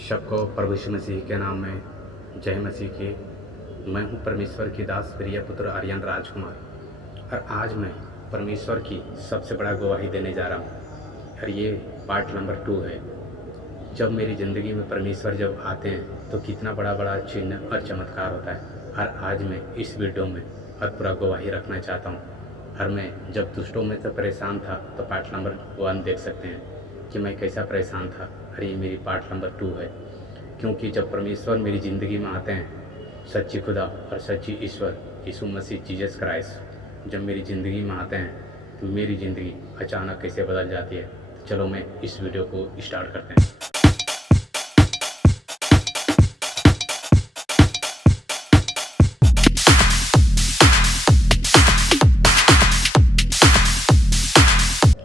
सबको प्रभु यीशु मसीह के नाम में जय मसीह की। मैं हूं परमेश्वर की दास प्रिय पुत्र आर्यन राजकुमार और आज मैं परमेश्वर की सबसे बड़ा गवाही देने जा रहा हूं और ये पार्ट नंबर 2 है। जब मेरी ज़िंदगी में परमेश्वर जब आते हैं तो कितना बड़ा बड़ा चिन्ह और चमत्कार होता है और आज मैं इस वीडियो में और पूरा गवाही रखना चाहता हूँ। और मैं जब दुष्टों में से परेशान था तो पार्ट नंबर 1 देख सकते हैं कि मैं कैसा परेशान था और ये मेरी पार्ट नंबर 2 है। क्योंकि जब परमेश्वर मेरी ज़िंदगी में आते हैं, सच्ची खुदा और सच्ची ईश्वर यीशु मसीह जीसस क्राइस्ट जब मेरी ज़िंदगी में आते हैं तो मेरी ज़िंदगी अचानक कैसे बदल जाती है। तो चलो मैं इस वीडियो को स्टार्ट करते हैं।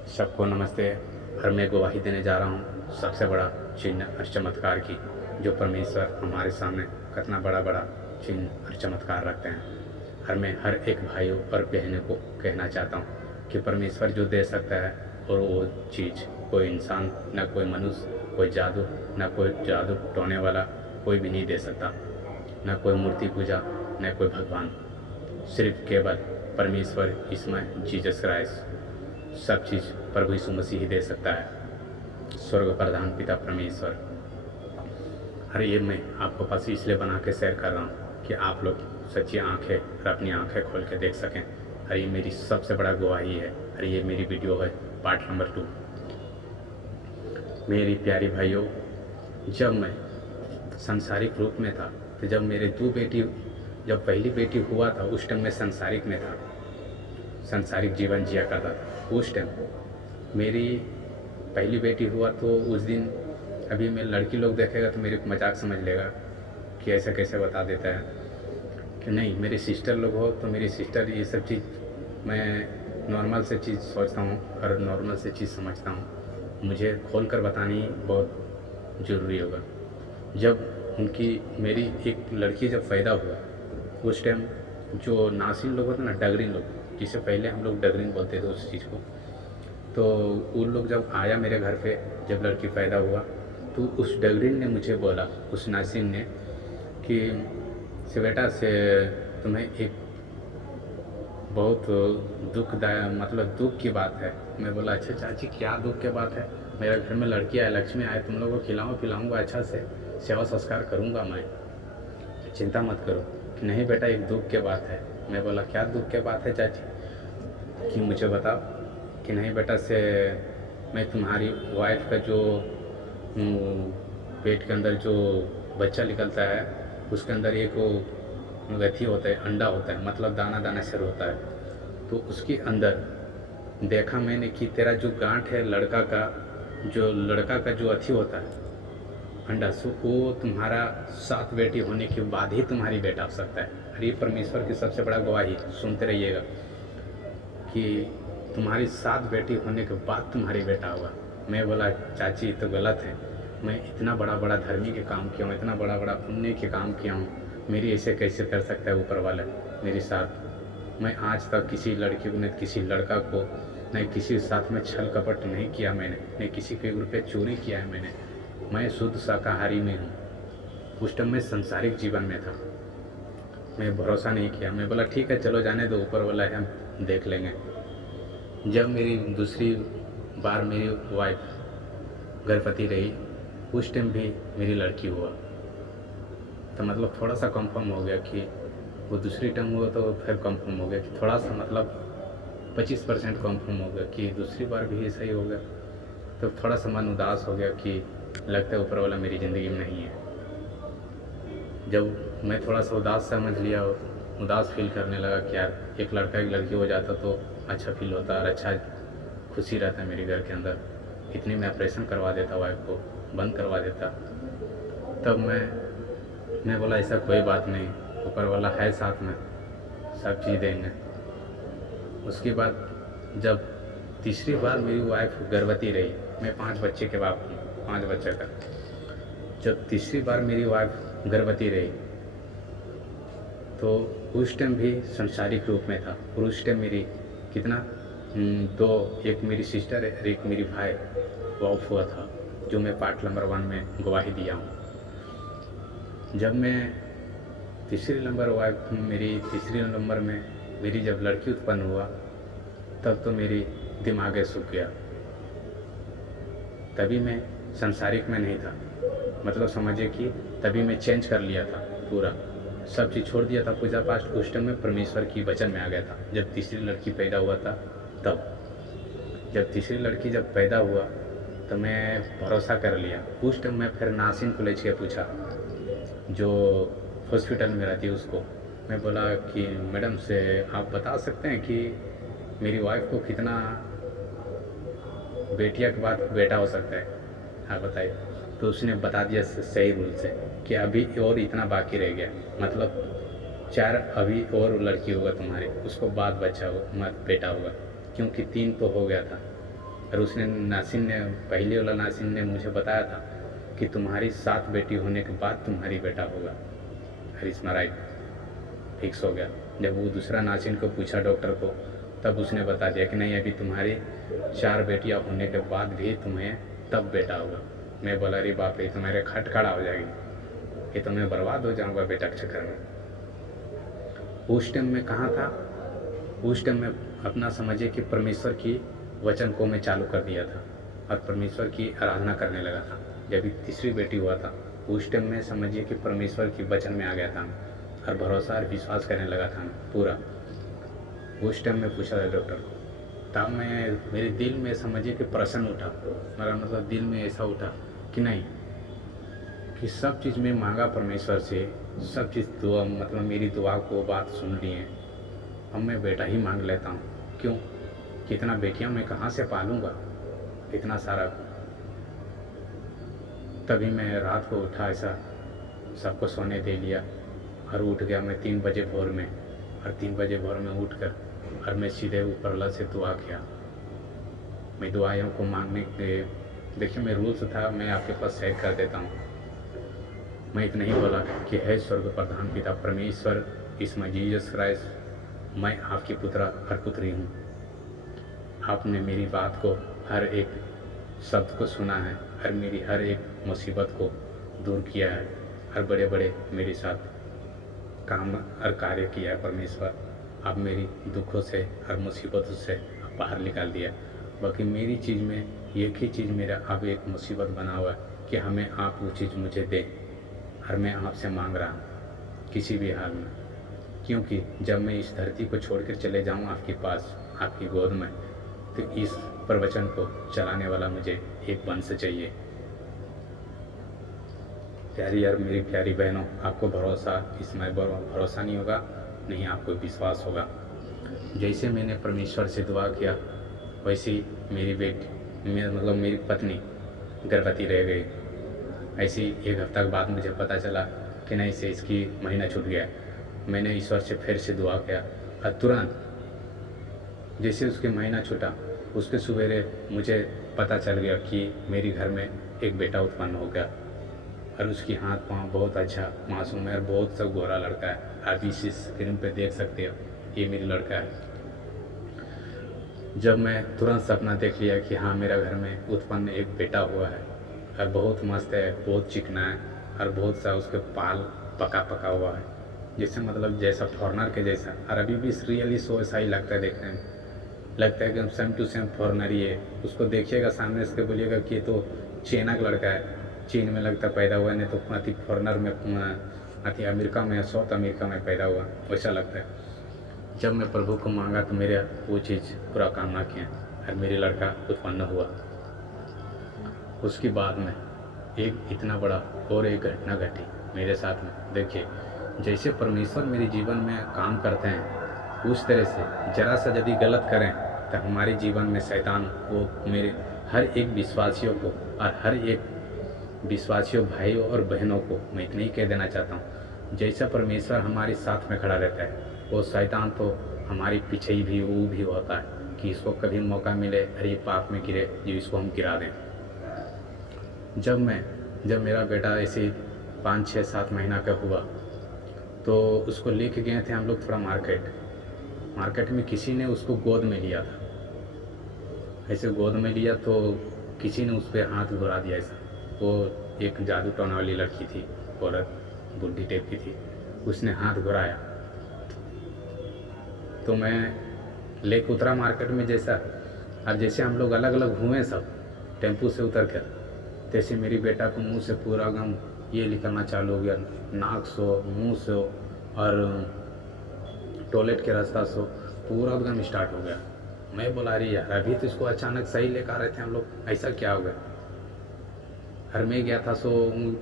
सबको नमस्ते। और मैं गवाही देने जा रहा हूँ सबसे बड़ा चिन्ह और चमत्कार की, जो परमेश्वर हमारे सामने कितना बड़ा बड़ा चिन्ह और चमत्कार रखते हैं। और मैं हर एक भाइयों और बहनों को कहना चाहता हूँ कि परमेश्वर जो दे सकता है और वो चीज़ कोई इंसान, न कोई मनुष्य, कोई जादू, न कोई जादू टोने वाला कोई भी नहीं दे सकता, न कोई मूर्ति पूजा, न कोई भगवान। सिर्फ केवल परमेश्वर इसमें जीसस क्राइस्ट सब चीज़ प्रभु यीशु मसीह ही दे सकता है, स्वर्ग प्रधान पिता परमेश्वर। अरे ये मैं आपको पास इसलिए बना के शेयर कर रहा हूँ कि आप लोग सच्ची आंखें और अपनी आंखें खोल के देख सकें। अरे ये मेरी सबसे बड़ा गवाही है। अरे ये मेरी वीडियो है पार्ट नंबर 2। मेरी प्यारी भाइयों, जब मैं संसारिक रूप में था तो जब मेरे 2 बेटी, जब पहली बेटी हुआ था उस टाइम मैं संसारिक में था, संसारिक जीवन जिया करता था। उस टाइम मेरी पहली बेटी हुआ तो उस दिन, अभी मैं लड़की लोग देखेगा तो मेरे को मजाक समझ लेगा कि ऐसा कैसे बता देता है कि नहीं, मेरी सिस्टर लोग हो तो मेरी सिस्टर ये सब चीज़ मैं नॉर्मल से चीज़ सोचता हूँ और नॉर्मल से चीज़ समझता हूँ। मुझे खोल कर बतानी बहुत ज़रूरी होगा। जब मेरी एक लड़की जब पैदा हुआ उस टाइम जो नासिन लोग होते ना, डगरीन लोग, जिसे पहले हम लोग डगरीन बोलते थे उस चीज़ को, तो उन लोग जब आया मेरे घर पे, जब लड़की पैदा हुआ तो उस डगरीन ने मुझे बोला, उस नासिन ने, कि से बेटा से तुम्हें एक बहुत दुखदायक, मतलब दुख की बात है। मैं बोला अच्छा चाची क्या दुख की बात है? मेरे घर में लड़की आए, लक्ष्मी आए, तुम लोगों को पिलाऊंगा, अच्छा से सेवा संस्कार करूंगा, मैं चिंता मत करो। कि नहीं बेटा एक दुख की बात है। मैं बोला क्या दुख की बात है चाची, कि मुझे बताओ। कि नहीं बेटा से मैं तुम्हारी वाइफ का जो पेट के अंदर जो बच्चा निकलता है उसके अंदर एक गथी होता है, अंडा होता है, मतलब दाना दाना सिर होता है। तो उसके अंदर देखा मैंने कि तेरा जो गांठ है लड़का का जो अथी होता है अंडा, सो वो तुम्हारा 7 बेटी होने के बाद ही तुम्हारी बेटा हो सकता है। और ये परमेश्वर की सबसे बड़ा गवाही, सुनते रहिएगा, कि तुम्हारी 7 बेटी होने के बाद तुम्हारी बेटा होगा। मैं बोला चाची तो गलत है, मैं इतना बड़ा बड़ा धर्मी के काम किया हूँ, इतना बड़ा बड़ा पुण्य के काम किया हूँ, मेरी ऐसे कैसे कर सकता है ऊपर वाला मेरे साथ? मैं आज तक किसी लड़की को, नहीं किसी लड़का को, नहीं किसी के साथ में छल कपट नहीं किया मैंने, नहीं किसी के रुपये चोरी किया है मैंने। मैं शुद्ध शाकाहारी में हूँ। उस टाइम मैं संसारिक जीवन में था, मैं भरोसा नहीं किया। मैं बोला ठीक है चलो जाने दो, ऊपर वाला है, हम देख लेंगे। जब मेरी दूसरी बार मेरी वाइफ गर्भवती रही उस टाइम भी मेरी लड़की हुआ, तो मतलब थोड़ा सा कंफर्म हो गया कि वो दूसरी टाइम हुआ, तो फिर कंफर्म हो गया कि थोड़ा सा, मतलब 25% कंफर्म हो गया कि दूसरी बार भी ऐसा ही हो गया। तो थोड़ा सा मन उदास हो गया कि लगता है ऊपर वाला मेरी ज़िंदगी में नहीं है। जब मैं थोड़ा सा उदास समझ लिया, उदास फील करने लगा कि यार एक लड़का एक लड़की हो जाता तो अच्छा फील होता और अच्छा खुशी रहता है मेरे घर के अंदर। इतनी मैं ऑपरेशन करवा देता, वाइफ को बंद करवा देता। तब मैं बोला ऐसा कोई बात नहीं, ऊपर वाला है साथ में, सब चीज़ देंगे। उसके बाद जब तीसरी बार मेरी वाइफ गर्भवती रही, मैं 5 बच्चे के बाप हूँ, 5 बच्चे का। जब तीसरी बार मेरी वाइफ गर्भवती रही तो उस टाइम भी संसारिक रूप में था। और उस टाइम मेरी कितना 2, एक मेरी सिस्टर है, एक मेरी भाई ऑफ हुआ था, जो मैं पार्ट नंबर 1 में गवाही दिया हूँ। जब मैं तीसरी नंबर वाइफ मेरी तीसरी नंबर में मेरी जब लड़की उत्पन्न हुआ, तब तो मेरी दिमाग सूख गया। तभी मैं संसारिक में नहीं था, मतलब समझिए कि तभी मैं चेंज कर लिया था, पूरा सब चीज़ छोड़ दिया था, पूजा पाठ। उस टाइम में परमेश्वर की वचन में आ गया था। जब तीसरी लड़की पैदा हुआ था तब, जब तीसरी लड़की जब पैदा हुआ तो मैं भरोसा कर लिया। उस टाइम मैं फिर नासिन को ले के पूछा, जो हॉस्पिटल में रहती है, उसको मैं बोला कि मैडम से आप बता सकते हैं कि मेरी वाइफ को कितना बेटिया के बाद बेटा हो सकता है, हाँ बताइए। तो उसने बता दिया सही रूल से कि अभी और इतना बाकी रह गया, मतलब 4 अभी और लड़की होगा तुम्हारी, उसको बाद बच्चा हो मत बेटा होगा, क्योंकि 3 तो हो गया था। और उसने नासिन ने, पहले वाला नासिन ने मुझे बताया था कि तुम्हारी 7 बेटी होने के बाद तुम्हारी बेटा होगा। करिश्मा राइट फिक्स हो गया। जब वो दूसरा नासिन को पूछा डॉक्टर को, तब उसने बता दिया कि नहीं, अभी तुम्हारी 4 बेटियां होने के बाद भी तुम्हें तब बेटा होगा। मैं बोला अरे बाप रे, तो मेरे खटखड़ा हो जाएगी, ये तो मैं बर्बाद हो जाऊंगा बेटा के चक्कर में। उस टाइम में कहाँ था, उस टाइम में अपना समझिए कि परमेश्वर की वचन को मैं चालू कर दिया था और परमेश्वर की आराधना करने लगा था। जब तीसरी बेटी हुआ था, उस टाइम में समझिए कि परमेश्वर की वचन में आ गया था और भरोसा और विश्वास करने लगा था पूरा। उस टाइम में पूछा था डॉक्टर को, तब मैं मेरे दिल में समझिए कि प्रश्न उठा, मेरा मतलब दिल में ऐसा उठा कि नहीं, कि सब चीज़ में मांगा परमेश्वर से, सब चीज़ दुआ, मतलब मेरी दुआ को बात सुन ली है, अब मैं बेटा ही मांग लेता हूँ। क्यों, कितना बेटियां मैं कहाँ से पालूँगा इतना सारा। तभी मैं रात को उठा, ऐसा सबको सोने दे लिया और उठ गया मैं 3 बजे भोर में। और 3 बजे भोर में उठकर और मैं सीधे ऊपर अल्लाह से दुआ किया। मैं दुआओं को मांगने के, देखिए मैं रूल्स था, मैं आपके पास शेयर कर देता हूँ। मैं इतना ही बोला कि है स्वर्ग प्रधान पिता परमेश्वर, इसमें जीसस क्राइस्ट, मैं आपकी पुत्रा और पुत्री हूँ। आपने मेरी बात को, हर एक शब्द को सुना है और मेरी हर एक मुसीबत को दूर किया है और बड़े बड़े मेरे साथ काम और कार्य किया है परमेश्वर। आप मेरी दुखों से और मुसीबतों से बाहर निकाल दिया। बाकी मेरी चीज़ में एक ही चीज़ मेरा अब एक मुसीबत बना हुआ है कि हमें आप वो चीज़ मुझे दें, और मैं आपसे मांग रहा हूँ किसी भी हाल में, क्योंकि जब मैं इस धरती को छोड़कर चले जाऊँ आपके पास, आपकी गोद में, तो इस प्रवचन को चलाने वाला मुझे एक वंश चाहिए। प्यारी और मेरी प्यारी बहनों, आपको भरोसा, इसमें भरोसा नहीं होगा, नहीं आपको विश्वास होगा। जैसे मैंने परमेश्वर से दुआ किया, वैसे ही मेरी बेटी, मतलब मेरी पत्नी गर्भवती रह गई। ऐसे ही 1 हफ्ता के बाद मुझे पता चला कि नहीं से इसकी महीना छूट गया। मैंने ईश्वर से फिर से दुआ किया और तुरंत जैसे उसके महीना छूटा, उसके सवेरे मुझे पता चल गया कि मेरी घर में एक बेटा उत्पन्न हो गया। और उसकी हाथ पाँव बहुत अच्छा, मासूम है और बहुत सब गोरा लड़का है। आप इस स्क्रीन पे देख सकते हो, ये मेरी लड़का है। जब मैं तुरंत सपना देख लिया कि हाँ मेरा घर में उत्पन्न एक बेटा हुआ है और बहुत मस्त है, बहुत चिकना है और बहुत सा उसके पाल पका पका हुआ है, जैसे मतलब जैसा फॉरनर के जैसा। और अभी भी रियली सो ऐसा ही लगता है देखने में, लगता है कि सेम टू सेम फॉरनर ही है। उसको देखिएगा सामने से बोलिएगा कि ये तो चाइना का लड़का है, चीन में लगता पैदा हुआ, नहीं तो अति फॉरनर में, अति अमेरिका में, साउथ अमेरिका में पैदा हुआ, वैसा लगता है। जब मैं प्रभु को मांगा तो मेरा वो चीज़ पूरा कामना किया और मेरे लड़का उत्पन्न हुआ। उसके बाद में एक इतना बड़ा और एक घटना घटी मेरे साथ में। देखिए, जैसे परमेश्वर मेरे जीवन में काम करते हैं, उस तरह से जरा सा यदि गलत करें तो हमारे जीवन में शैतान वो मेरे हर एक विश्वासियों को और हर एक विश्वासियों भाइयों और बहनों को मैं इतना ही कह देना चाहता हूँ, जैसा परमेश्वर हमारे साथ में खड़ा रहता है, वो शैतान तो हमारे पीछे ही भी वो भी होता है कि इसको कभी मौका मिले और ये पाप में गिरे, जो इसको हम गिरा दें। जब मेरा बेटा ऐसे 5, 6, 7 महीना का हुआ तो उसको लेके गए थे हम लोग थोड़ा मार्केट में। किसी ने उसको गोद में लिया था, ऐसे गोद में लिया तो किसी ने उस पर हाथ घुरा दिया ऐसा। वो एक जादू टोना वाली लड़की थी, औरत, बुढ़ी टाइप की थी। उसने हाथ घुराया तो मैं लेके उतरा मार्केट में जैसा। अब जैसे हम लोग अलग अलग हुए सब टेम्पू से उतर कर, तैसे मेरी बेटा को मुंह से पूरा गम ये निकलना चालू हो गया, नाक से मुंह से और टॉयलेट के रास्ता से पूरा गम स्टार्ट हो गया। मैं बोला अरे यार अभी तो इसको अचानक सही लेकर आ रहे थे हम लोग, ऐसा क्या हो गया। घर में गया था सो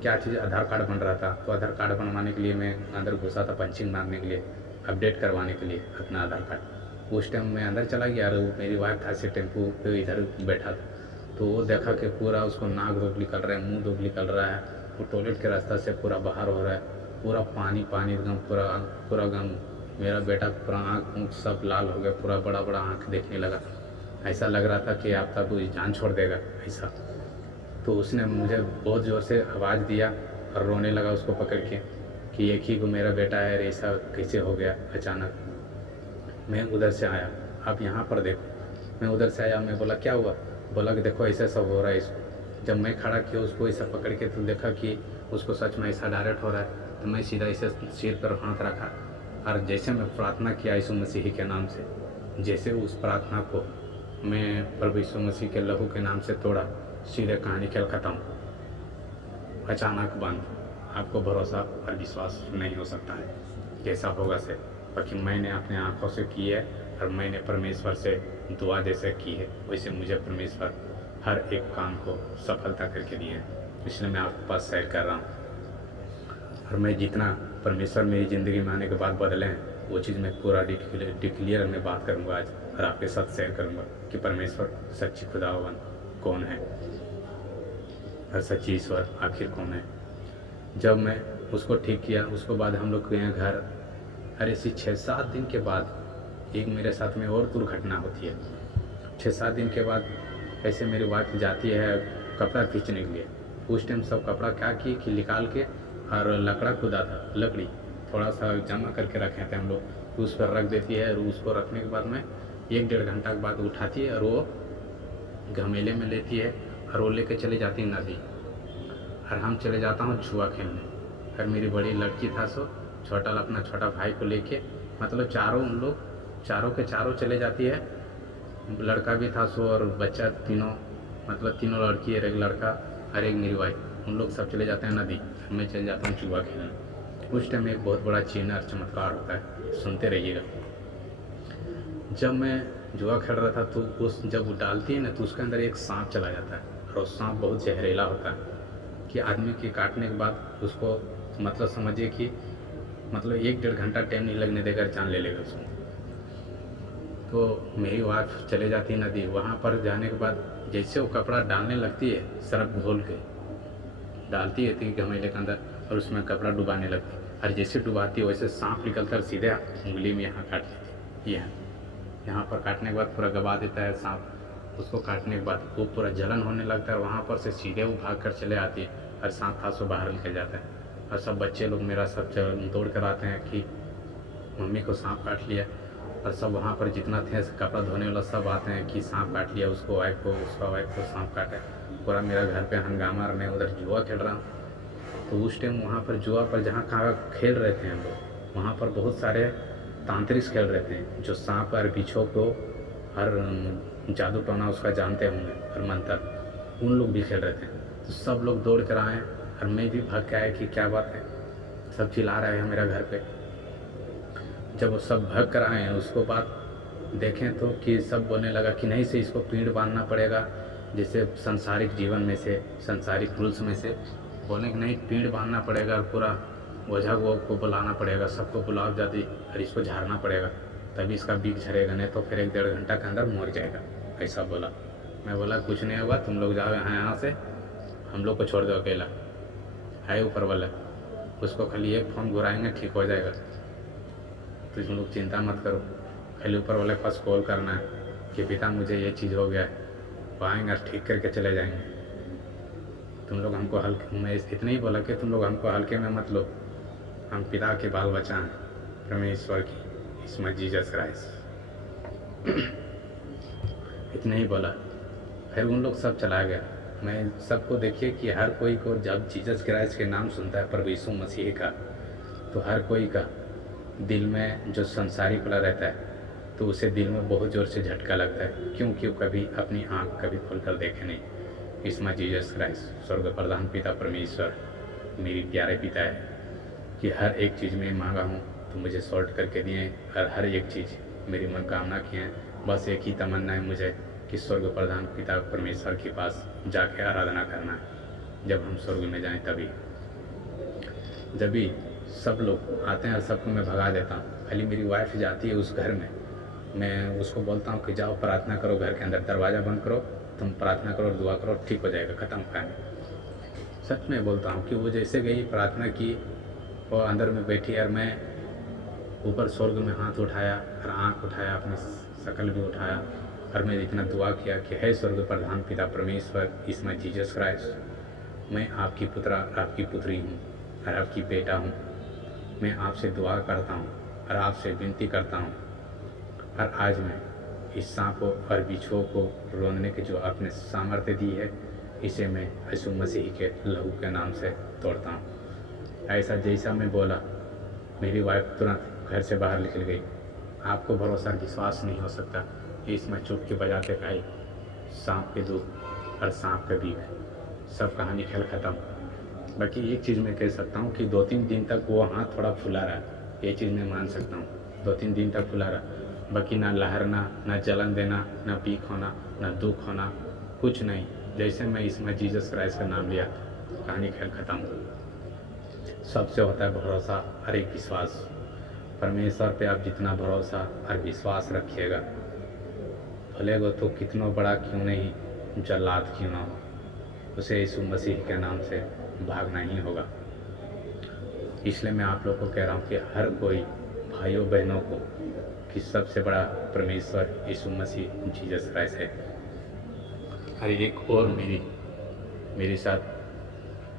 क्या चीज़ आधार कार्ड बन रहा था, तो आधार कार्ड बनवाने के लिए मैं अंदर घुसा था पंचिंग मारने के लिए, अपडेट करवाने के लिए अपना आधार कार्ड। उस टाइम मैं अंदर चला गया और मेरी वाइफ था से टेम्पू पे इधर बैठा था, तो वो देखा कि पूरा उसको नाक धोक निकल रहा है, मुंह धोक निकल रहा है, वो टॉयलेट के रास्ता से पूरा बाहर हो रहा है, पूरा पानी पानी एकदम पूरा गम। मेरा बेटा पूरा आँख मुँह सब लाल हो गया, पूरा बड़ा बड़ा आँख देखने लगा, ऐसा लग रहा था कि आप तब जान छोड़ देगा ऐसा। तो उसने मुझे बहुत ज़ोर से आवाज़ दिया और रोने लगा उसको पकड़ के कि एक ही को मेरा बेटा है, ऐसा कैसे हो गया अचानक। मैं उधर से आया, आप यहाँ पर देखो। मैं उधर से आया, मैं बोला क्या हुआ, बोला कि देखो ऐसा सब हो रहा है इसको। जब मैं खड़ा किया उसको ऐसा पकड़ के तो देखा कि उसको सच में ऐसा डायरेक्ट हो रहा है, तो मैं सीधा ऐसे सिर पर हाथ रखा और जैसे मैं प्रार्थना किया यीशु मसीह के नाम से, जैसे उस प्रार्थना को मैं प्रभु यीशु मसीह के लहू के नाम से तोड़ा, सीधे कहानी खेल खत्म, अचानक बंद। आपको भरोसा और विश्वास नहीं हो सकता है कैसा होगा से, बाकी मैंने अपने आँखों से की है और मैंने परमेश्वर से दुआ जैसे की है वैसे मुझे परमेश्वर हर एक काम को सफलता करके दिए है, इसलिए मैं आपके पास शेयर कर रहा हूँ। और मैं जितना परमेश्वर मेरी ज़िंदगी में आने के बाद बदले हैं वो चीज़ मैं पूरा डिक्लियर में बात करूँगा आज और आपके साथ शेयर करूँगा कि परमेश्वर सच्ची खुदावन कौन है और सच्ची ईश्वर आखिर कौन है। जब मैं उसको ठीक किया उसको बाद हम लोग गए घर। अरे इसी 6-7 दिन के बाद एक मेरे साथ में और दुर्घटना होती है। 6-7 दिन के बाद ऐसे मेरी वाइफ जाती है कपड़ा खींचने के लिए। उस टाइम सब कपड़ा क्या की कि निकाल के और लकड़ा खुदा था, लकड़ी थोड़ा सा जमा करके रखे थे हम लोग, तो उस पर रख देती है और उसको रखने के बाद में 1-1.5 घंटा के बाद उठाती है और वो घमेले में लेती है और वो लेके चली जाती है नदी। और हम चले जाता हूँ जुआ खेलने। और मेरी बड़ी लड़की था सो अपना छोटा भाई को लेके, मतलब उन लोग चारों के चारों चले जाती है, लड़का भी था सो और बच्चा, तीनों लड़की और एक लड़का और एक मेरी वाइफ, उन लोग सब चले जाते हैं नदी। मैं चले जाता हूँ जुआ खेलने। उस टाइम एक बहुत बड़ा चिन्ह और चमत्कार होता है, सुनते रहिएगा। जब मैं जुआ खेल रहा था तो जब वो डालती है ना तो उसके अंदर एक सांप चला जाता है और वो सांप बहुत जहरीला होता है कि आदमी के काटने के बाद उसको समझिए कि 1-1.5 घंटा टाइम नहीं लगने देकर जान ले लेगा उसको। तो मेरी वाइफ चले जाती है नदी। वहाँ पर जाने के बाद जैसे वो कपड़ा डालने लगती है, सर्फ घोल के डालती है घमेले के अंदर और उसमें कपड़ा डुबाने लगती है, और जैसे डुबाती है वैसे सांप निकल कर सीधे उंगली में यहाँ काट लेती है। यहाँ पर काटने के बाद पूरा गवा देता है सांप। उसको काटने के बाद वो पूरा जलन होने लगता है और वहाँ पर से सीधे वो भाग कर चले आती है और सांप था सो बाहर निकल जाता है। और सब बच्चे लोग मेरा सब दौड़ कर आते हैं कि मम्मी को सांप काट लिया। और सब वहाँ पर जितना थे कपड़ा धोने वाला सब आते हैं कि सांप काट लिया उसको, उसका वाइफ को सांप काटा। पूरा मेरा घर पे हंगामा, और मैं उधर जुआ खेल रहा हूँ। तो उस टाइम वहाँ पर जुआ पर जहाँ कहाँ खेल रहे थे हम लोग, वहाँ पर बहुत सारे तांत्रिक खेल रहे थे जो सांप और बिच्छू को हर जादू टोना उसका जानते होंगे और मंत्र, उन लोग भी खेल रहे थे। तो सब लोग दौड़ कर आए और मैं भी भाग के आया कि क्या बात है, सब चिल्ला रहे हैं मेरा घर पे। जब वो सब भाग कर आए हैं उसको बाद देखें तो कि सब बोलने लगा कि नहीं से इसको पीड़ बांधना पड़ेगा, जैसे संसारिक जीवन में से, संसारिक रूल्स में से बोले कि नहीं पीड़ बांधना पड़ेगा और पूरा ओझा को बुलाना पड़ेगा, सबको बुलाओ जाती और इसको झाड़ना पड़ेगा तभी इसका बीक झड़ेगा, नहीं तो फिर 1-1.5 घंटा के अंदर मर जाएगा, ऐसा बोला। मैं बोला कुछ नहीं होगा, तुम लोग जाओ यहाँ से, हम लोग को छोड़ दो अकेला, है ऊपर वाला, उसको खाली एक फ़ोन घुराएंगे ठीक हो जाएगा, तो तुम लोग चिंता मत करो, खाली ऊपर वाले के पास कॉल करना है कि पिता मुझे ये चीज़ हो गया है, वो आएंगे और ठीक करके चले जाएंगे। तुम लोग हमको हल्के, मैं इतना ही बोला कि तुम लोग हमको हल्के में मत लो, हम पिता के बाल बच्चा हैं, परमेश्वर की, इसमें जीसस क्राइस्ट। इतना ही बोला। फिर उन लोग सब चला गया। मैं सबको देखिए कि हर कोई को जब जीसस क्राइस्ट के नाम सुनता है, प्रभु यीशु मसीह का, तो हर कोई का दिल में जो संसारीपना रहता है तो उसे दिल में बहुत ज़ोर से झटका लगता है, क्योंकि वो कभी अपनी आँख कभी खोल कर देखे नहीं। इसमें जीसस क्राइस्ट स्वर्ग प्रधान पिता परमेश्वर मेरी प्यारे पिता है कि हर एक चीज़ में मांगा हूँ तो मुझे सॉल्ट करके दिए, और हर एक चीज़ मेरी मनोकामना की है। बस एक ही तमन्ना है मुझे कि स्वर्ग प्रधान पिता परमेश्वर के पास जाके आराधना करना है। जब हम स्वर्ग में जाएं तभी, जब भी सब लोग आते हैं सबको मैं भगा देता हूँ। खाली मेरी वाइफ जाती है उस घर में, मैं उसको बोलता हूँ कि जाओ प्रार्थना करो, घर के अंदर दरवाज़ा बंद करो, तुम प्रार्थना करो, दुआ करो, ठीक हो जाएगा, ख़त्म कहानी। सच में बोलता हूँ कि वो जैसे गई प्रार्थना की, वो अंदर में बैठी और मैं ऊपर स्वर्ग में हाथ उठाया और आँख उठाया, अपनी शकल भी उठाया, और मैं इतना दुआ किया कि हे स्वर्ग प्रधान पिता परमेश्वर, इसमें जीसस क्राइस्ट, मैं आपकी पुत्रा, आपकी पुत्री हूँ और आपकी बेटा हूँ। मैं आपसे दुआ करता हूँ और आपसे विनती करता हूँ, और आज मैं इस सांपों और बिच्छुओं को रोंदने के जो आपने सामर्थ्य दी है, इसे मैं यीशु मसीह के लहू के नाम से तोड़ता हूँ। ऐसा जैसा मैं बोला, मेरी वाइफ तुरंत घर से बाहर निकल गई। आपको भरोसा विश्वास नहीं हो सकता, इसमें चुटकी बजाते गए सांप के दूध और सांप के बीज, सब कहानी खेल ख़त्म। बाकी एक चीज़ मैं कह सकता हूँ कि 2-3 दिन तक वो हाथ थोड़ा फुला रहा, ये चीज़ मैं मान सकता हूँ, 2-3 दिन तक फुला रहा। बाकी ना लहरना, ना जलन देना, ना पीक होना, ना दुख होना, कुछ नहीं। जैसे मैं इसमें जीसस क्राइस्ट का नाम लिया, कहानी खेल ख़त्म। सबसे होता है भरोसा और एक विश्वास। परमेश्वर पे आप जितना भरोसा और विश्वास रखिएगा, भले वो तो कितना बड़ा क्यों नहीं, जल्लाद क्यों ना हो, उसे यीशु मसीह के नाम से भागना ही होगा। इसलिए मैं आप लोग को कह रहा हूँ कि हर कोई भाइयों बहनों को कि सबसे बड़ा परमेश्वर यीशु मसीह जीसस क्राइस्ट है। और एक और मेरे साथ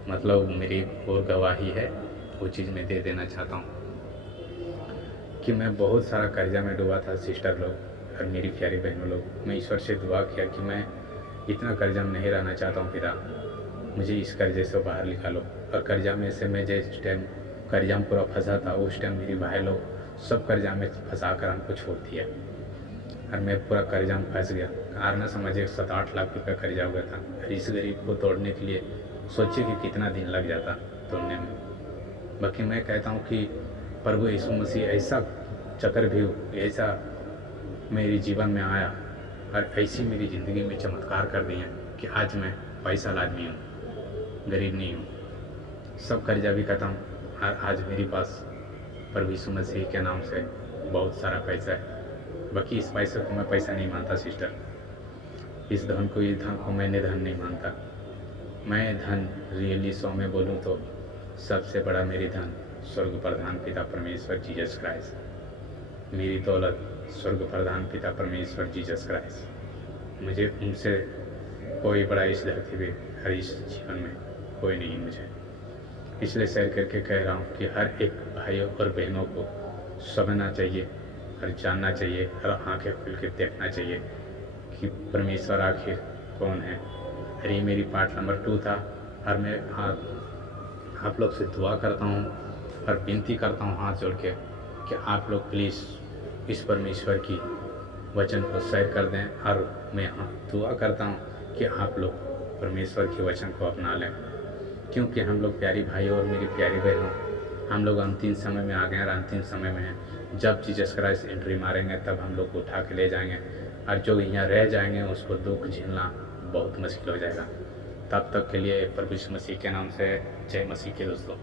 मतलब मेरी और गवाही है, वो चीज़ मैं दे देना चाहता हूँ कि मैं बहुत सारा कर्जा में डूबा था सिस्टर लोग और मेरी प्यारी बहनों लोग। मैं ईश्वर से दुआ किया कि मैं इतना कर्जा में नहीं रहना चाहता हूँ पिता, मुझे इस कर्जे से बाहर निकालो। और कर्जा में से मैं जिस टाइम कर्जा में पूरा फंसा था, उस टाइम मेरी भाई लोग सब कर्जा में फंसा कर हमको छोड़ दिया और मैं पूरा कर्जा में फंस गया। कार ना समझिए 7-8 लाख रुपये कर्जा हो गया था। और इस गरीब को तोड़ने के लिए सोचिए कि कितना दिन लग जाता तोड़ने में। बाकी मैं कहता हूँ कि प्रभु यीशु मसीह ऐसा चक्रव्यूह ऐसा मेरे जीवन में आया और ऐसी मेरी ज़िंदगी में चमत्कार कर दिए कि आज मैं पैसा आदमी हूँ, गरीब नहीं हूँ। सब कर्जा भी ख़त्म और आज मेरे पास प्रभु यीशु मसीह के नाम से बहुत सारा पैसा है। बाकी इस पैसे को मैं पैसा नहीं मानता सिस्टर, इस धन को मैंने धन नहीं मानता। मैं धन रियली 100 में बोलूँ तो सबसे बड़ा मेरी धन स्वर्ग प्रधान पिता परमेश्वर जीसस क्राइस्ट। मेरी दौलत स्वर्ग प्रधान पिता परमेश्वर जीसस क्राइस्ट। मुझे उनसे कोई बड़ा इस धरती पे और इस जीवन में कोई नहीं मुझे। इसलिए शेयर करके कह रहा हूँ कि हर एक भाइयों और बहनों को समझना चाहिए और जानना चाहिए और आंखें खुल के देखना चाहिए कि परमेश्वर आखिर कौन है। और ये मेरी पार्ट नंबर 2 था और मैं आप लोग से दुआ करता हूँ और विनती करता हूँ हाथ जोड़ के कि आप लोग प्लीज़ इस परमेश्वर की वचन को शेयर कर दें। और मैं दुआ करता हूँ कि आप लोग परमेश्वर के वचन को अपना लें, क्योंकि हम लोग प्यारी भाइयों और मेरी प्यारी बहनों, हम लोग अंतिम समय में आ गए और अंतिम समय में हैं। जब जीसस क्राइस्ट एंट्री मारेंगे तब हम लोग को उठा के ले जाएंगे और जो यहाँ रह जाएंगे उसको दुख झेलना बहुत मुश्किल हो जाएगा। तब तक के लिए प्रभु यीशु मसीह के नाम से जय मसीह के दोस्तों।